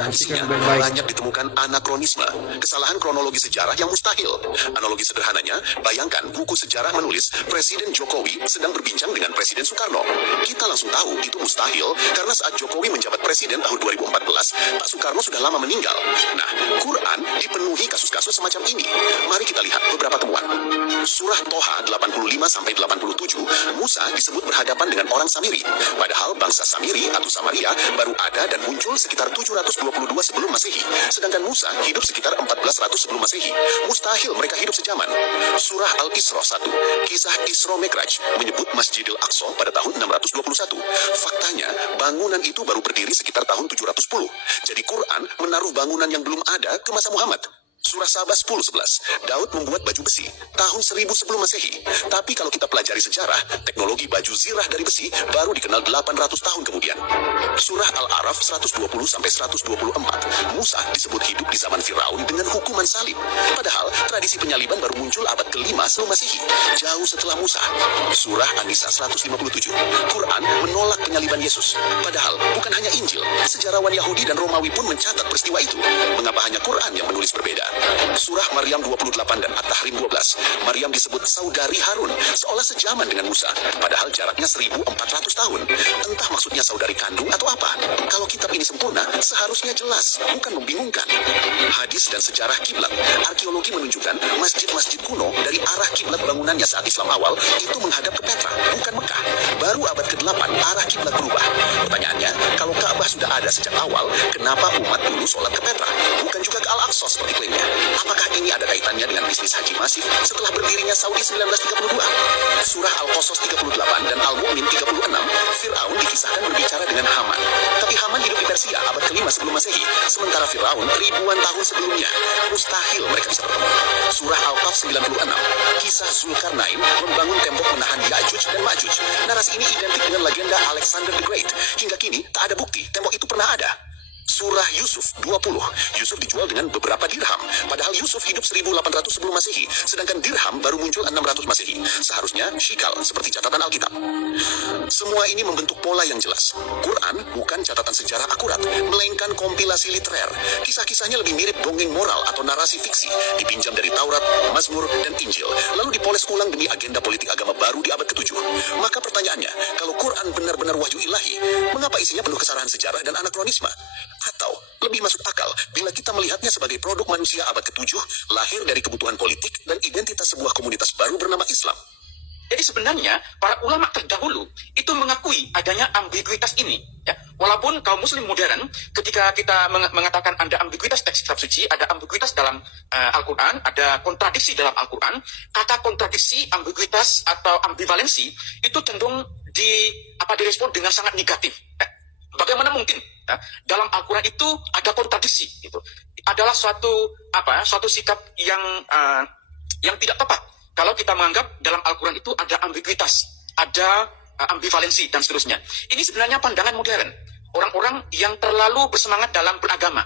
dan isinya banyak ditemukan anakronisme, kesalahan kronologi sejarah yang mustahil. Analogi sederhananya, bayangkan buku sejarah menulis Presiden Jokowi sedang berbincang dengan Presiden Soekarno. Kita langsung tahu itu mustahil karena saat Jokowi menjabat presiden tahun 2014, Pak Soekarno sudah lama meninggal. Nah, Quran dipenuhi kasus-kasus semacam ini. Mari kita lihat beberapa temuan. Surah Toha 85-87, Musa disebut berhadapan dengan orang Samiri. Padahal bangsa Samiri atau Samaria baru ada dan muncul sekitar 722 sebelum Masehi, sedangkan Musa hidup sekitar 1400 sebelum Masehi. Mustahil mereka hidup sejaman. Surah Al-Isra 1, kisah Isra Mi'raj menyebut Masjidil Aqsa pada tahun 621. Faktanya, bangunan itu baru berdiri sekitar tahun 710. Jadi Quran menaruh bangunan yang belum ada ke masa Muhammad. Surah Sabah 10-11, Daud membuat baju besi tahun 1000 sebelum Masehi. Tapi kalau kita pelajari sejarah, teknologi baju zirah dari besi baru dikenal 800 tahun kemudian. Surah Al-A'raf 120-124, Musa disebut hidup di zaman Firaun dengan hukuman salib. Padahal tradisi penyaliban baru muncul abad ke-5 sebelum Masehi, jauh setelah Musa. Surah An-Nisa 157, Quran menolak penyaliban Yesus. Padahal bukan hanya Injil, sejarawan Yahudi dan Romawi pun mencatat peristiwa itu. Mengapa hanya Quran yang menulis berbeda? Surah Maryam 28 dan At-Tahrim 12, Maryam disebut saudari Harun, seolah sejaman dengan Musa, padahal jaraknya 1400 tahun. Entah maksudnya saudari kandung atau apa. Kalau kitab ini sempurna, seharusnya jelas, bukan membingungkan. Hadis dan sejarah kiblat, arkeologi menunjukkan masjid-masjid kuno dari arah kiblat bangunannya saat Islam awal itu menghadap ke Petra, bukan Mekah. Baru abad ke-8 arah kiblat berubah. Pertanyaannya, kalau Ka'bah sudah ada sejak awal, kenapa umat dulu sholat ke Petra, bukan juga ke Al-Aqsa seperti klaimnya? Apakah ini ada kaitannya dengan bisnis haji masif setelah berdirinya Saudi 1932? Surah Al-Qasas 38 dan Al-Mu'min 36, Fir'aun dikisahkan berbicara dengan Haman. Tapi Haman hidup di Persia abad ke-5 sebelum Masehi, sementara Fir'aun ribuan tahun sebelumnya. Mustahil mereka bisa bertemu. Surah Al-Kahf 96, kisah Zulkarnain membangun tembok menahan Ya'juj dan Ma'juj. Narasi ini identik dengan legenda Alexander the Great. Hingga kini tak ada bukti tembok itu pernah ada. Surah Yusuf 20, Yusuf dijual dengan beberapa dirham. Padahal Yusuf hidup 1800 sebelum Masehi, sedangkan dirham baru muncul 600 Masehi. Seharusnya shikal seperti catatan Alkitab. Semua ini membentuk pola yang jelas. Quran bukan catatan sejarah akurat, melainkan kompilasi literer. Kisah-kisahnya lebih mirip dongeng moral atau narasi fiksi, dipinjam dari Taurat, Mazmur, dan Injil, lalu dipoles ulang demi agenda politik agama baru di abad ke-7. Maka pertanyaannya, kalau Quran benar-benar wahyu ilahi, mengapa isinya penuh kesalahan sejarah dan anakronisme? Atau lebih masuk akal bila kita melihatnya sebagai produk manusia abad ke-7, lahir dari kebutuhan politik dan identitas sebuah komunitas baru bernama Islam. Jadi sebenarnya para ulama terdahulu itu mengakui adanya ambiguitas ini. Ya. Walaupun kaum muslim modern ketika kita mengatakan ada ambiguitas teks kitab suci, ada ambiguitas dalam Al-Quran, ada kontradiksi dalam Al-Quran, kata kontradiksi, ambiguitas atau ambivalensi itu cenderung direspon dengan sangat negatif. Ya. Bagaimana mungkin ya, dalam Al-Quran itu ada kontradiksi? Itu adalah suatu sikap yang tidak tepat. Kalau kita menganggap dalam Al-Quran itu ada ambiguitas, ada ambivalensi dan seterusnya. Ini sebenarnya pandangan modern. Orang-orang yang terlalu bersemangat dalam beragama.